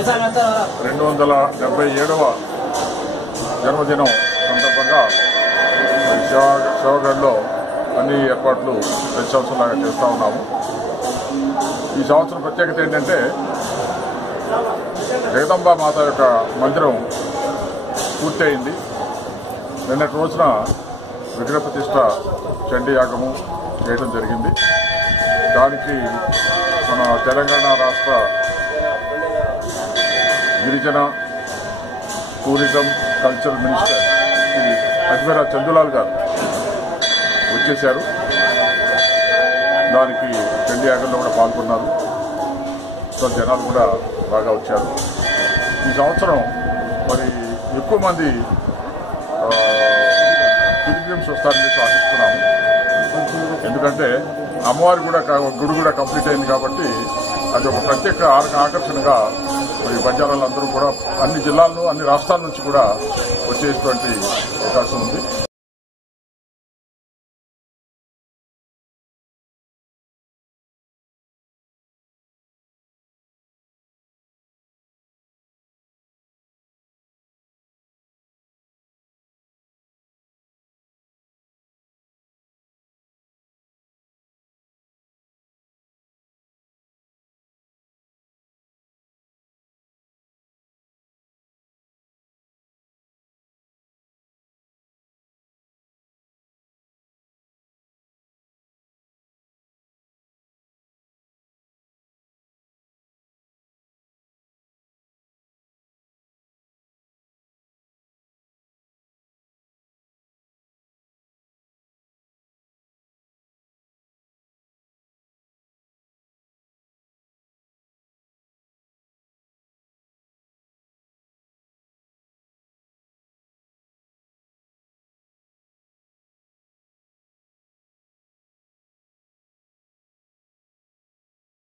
277వ జన్మదినం సందర్భంగా శివగఢ్లో అన్ని ఏర్పాట్లు ప్రతి సంవత్సరంలాగా చేస్తూ ఉన్నాము. ఈ సంవత్సరం ప్రత్యేకత ఏంటంటే జగదంబా మాత యొక్క మందిరం పూర్తయింది. నిన్నటి రోజున విగ్రహ ప్రతిష్ట చండీ యాగము చేయడం జరిగింది. దానికి మన తెలంగాణ రాష్ట్ర గిరిజన tourism cultural minister Shri Ajmeera Chandulal గారు వచ్చేశారు. దానికి చండీ యాగంలో కూడా పాల్గొన్నారు. సో జనాలు కూడా బాగా వచ్చారు. ఈ సంవత్సరం మరి ఎక్కువ మంది పిలిగ్రిమ్స్ వస్తారని చెప్పి ఆశిస్తున్నాము. ఎందుకంటే అమ్మవారి కూడా గుడి కూడా కంప్లీట్ అయింది కాబట్టి అది ఒక ప్రత్యేక ఆకర్షణగా మరి బంజారాలందరూ కూడా అన్ని జిల్లాల్లో అన్ని రాష్ట్రాల నుంచి కూడా వచ్చేటువంటి అవకాశం ఉంది.